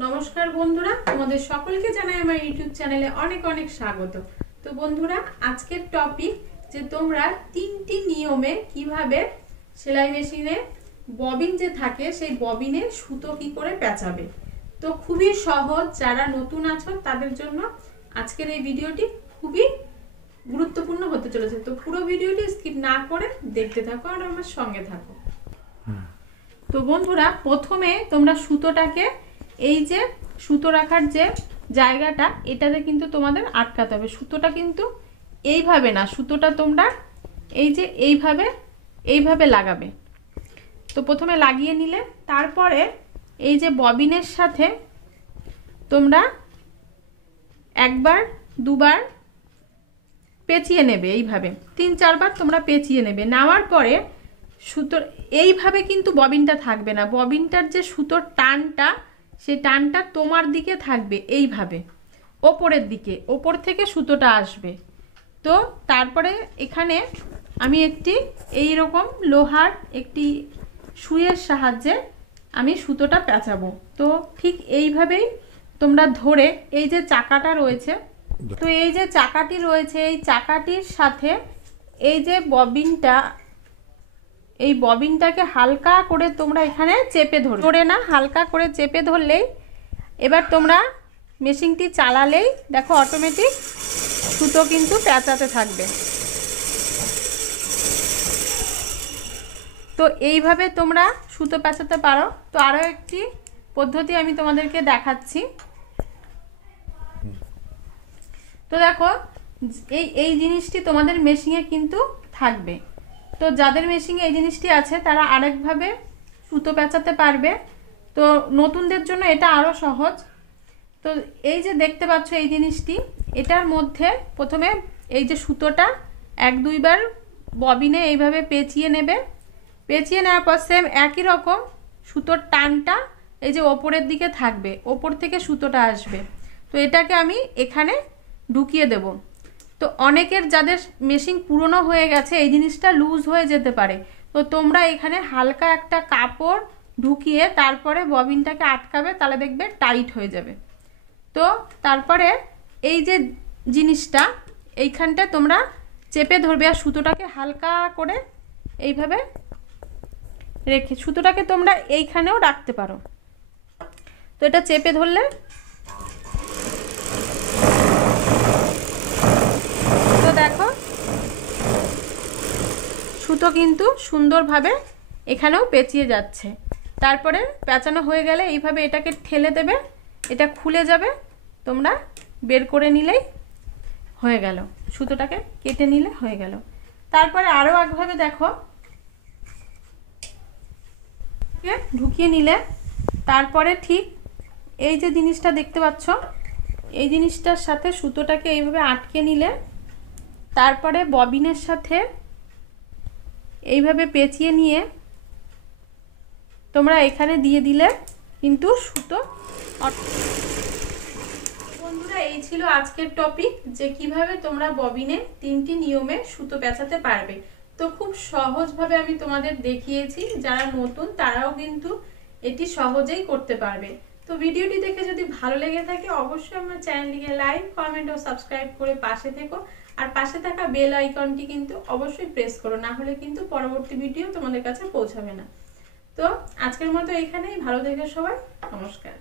नमस्कार बंधुरा तुम्हाদের সকলকে জানাই আমার ইউটিউব চ্যানেলে অনেক অনেক স্বাগত। তো বন্ধুরা আজকের টপিক যে তোমরা তিনটি নিয়মে কিভাবে সেলাই মেশিনে ববিন যে থাকে সেই ববিনে সুতো কি করে পেঁচাবে। তো খুবই সহজ, যারা নতুন আছো তাদের জন্য আজকের এই ভিডিওটি খুবই গুরুত্বপূর্ণ হতে চলেছে। তো পুরো ভিডিওটি স্কিপ না করে দেখতে থাকো আর আমার সঙ্গে থাকো। তো বন্ধুরা প্রথমে তোমরা সুতোটাকে এই যে সুতো রাখার যে জায়গাটা এটাতে কিন্তু তোমাদের আটকাতে হবে। সুতোটা কিন্তু এইভাবে না, সুতোটা তোমরা এই যে এইভাবে লাগাবে। তো প্রথমে লাগিয়ে নিলে তারপরে এই যে ববিনের সাথে তোমরা একবার দুবার পেঁচিয়ে নেবে, এইভাবে 3-4 বার তোমরা পেঁচিয়ে নেবে। নেওয়ার পরে সুতোর এইভাবে কিন্তু ববিনটা থাকবে না, ববিনটার যে সুতোর টানটা সেই টানটা তোমার দিকে থাকবে, এইভাবে ওপরের দিকে, ওপর থেকে সুতোটা আসবে। তো তারপরে এখানে আমি একটি এই রকম লোহার একটি সুইয়ের সাহায্যে আমি সুতোটা পেঁচাবো। তো ঠিক এইভাবেই তোমরা ধরে এই যে চাকাটা রয়েছে, তো এই যে চাকাটি রয়েছে এই চাকাটির সাথে এই যে ববিনটা, এই ববিনটাকে হালকা করে তোমরা এখানে চেপে ধরে না, হালকা করে চেপে ধরলেই এবার তোমরা মেশিনটি চালালেই দেখো অটোমেটিক সুতো কিন্তু পেঁচাতে থাকবে। তো এইভাবে তোমরা সুতো পেঁচাতে পারো। তো আরও একটি পদ্ধতি আমি তোমাদেরকে দেখাচ্ছি। তো দেখো এই জিনিসটি তোমাদের মেশিনে কিন্তু থাকবে। তো যাদের মেশিনে এই জিনিসটি আছে তারা আরেকভাবে সুতো পেঁচাতে পারবে। তো নতুনদের জন্য এটা আরও সহজ। তো এই যে দেখতে পাচ্ছ এই জিনিসটি, এটার মধ্যে প্রথমে এই যে সুতোটা 1-2 বার ববিনে এইভাবে পেঁচিয়ে নেবে। পেঁচিয়ে নেওয়ার পর সেম একই রকম সুতোর টানটা এই যে ওপরের দিকে থাকবে, ওপর থেকে সুতোটা আসবে। তো এটাকে আমি এখানে ঢুকিয়ে দেব। তো অনেকের যাদের মেশিন পুরনো হয়ে গেছে এই জিনিসটা লুজ হয়ে যেতে পারে। তো তোমরা এখানে হালকা একটা কাপড় ঢুকিয়ে তারপরে ববিনটাকে আটকাবে, তাহলে দেখবে টাইট হয়ে যাবে। তো তারপরে এই যে জিনিসটা এইখানটা তোমরা চেপে ধরবে আর সুতোটাকে হালকা করে এইভাবে রেখে সুতোটাকে তোমরা এইখানেও রাখতে পারো। তো এটা চেপে ধরলে তো দেখো সুতো কিন্তু সুন্দরভাবে এখানেও পেঁচিয়ে যাচ্ছে। তারপরে পেঁচানো হয়ে গেলে এইভাবে এটাকে ঠেলে দেবে, এটা খুলে যাবে, তোমরা বের করে নিলেই হয়ে গেল, সুতোটাকে কেটে নিলে হয়ে গেল। তারপরে আরও একভাবে দেখো ঢুকিয়ে নিলে তারপরে ঠিক এই যে জিনিসটা দেখতে পাচ্ছ এই জিনিসটার সাথে সুতোটাকে এইভাবে আটকে নিলে তারপরে ববিনের সাথে এইভাবে পেঁচিয়ে নিয়ে তোমরা এখানে দিয়ে দিলে কিন্তু সুতো। বন্ধুরা এই ছিল আজকের টপিক, যে কিভাবে তোমরা ববিনে 3টি নিয়মে সুতো পেঁচাতে পারবে। তো খুব সহজভাবে আমি তোমাদের দেখিয়েছি, যারা নতুন তারাও কিন্তু এটি সহজেই করতে পারবে। তো ভিডিওটি দেখে যদি ভালো লেগে থাকে অবশ্যই আমার চ্যানেলটিকে লাইক, কমেন্ট ও সাবস্ক্রাইব করে পাশে থেকো। আর পাশে থাকা বেল আইকনটি কিন্তু অবশ্যই প্রেস করো, না হলে কিন্তু পরবর্তী ভিডিও তোমাদের কাছে পৌঁছাবে না। তো আজকের মতো এখানেই, ভালো থেকো সবাই, নমস্কার।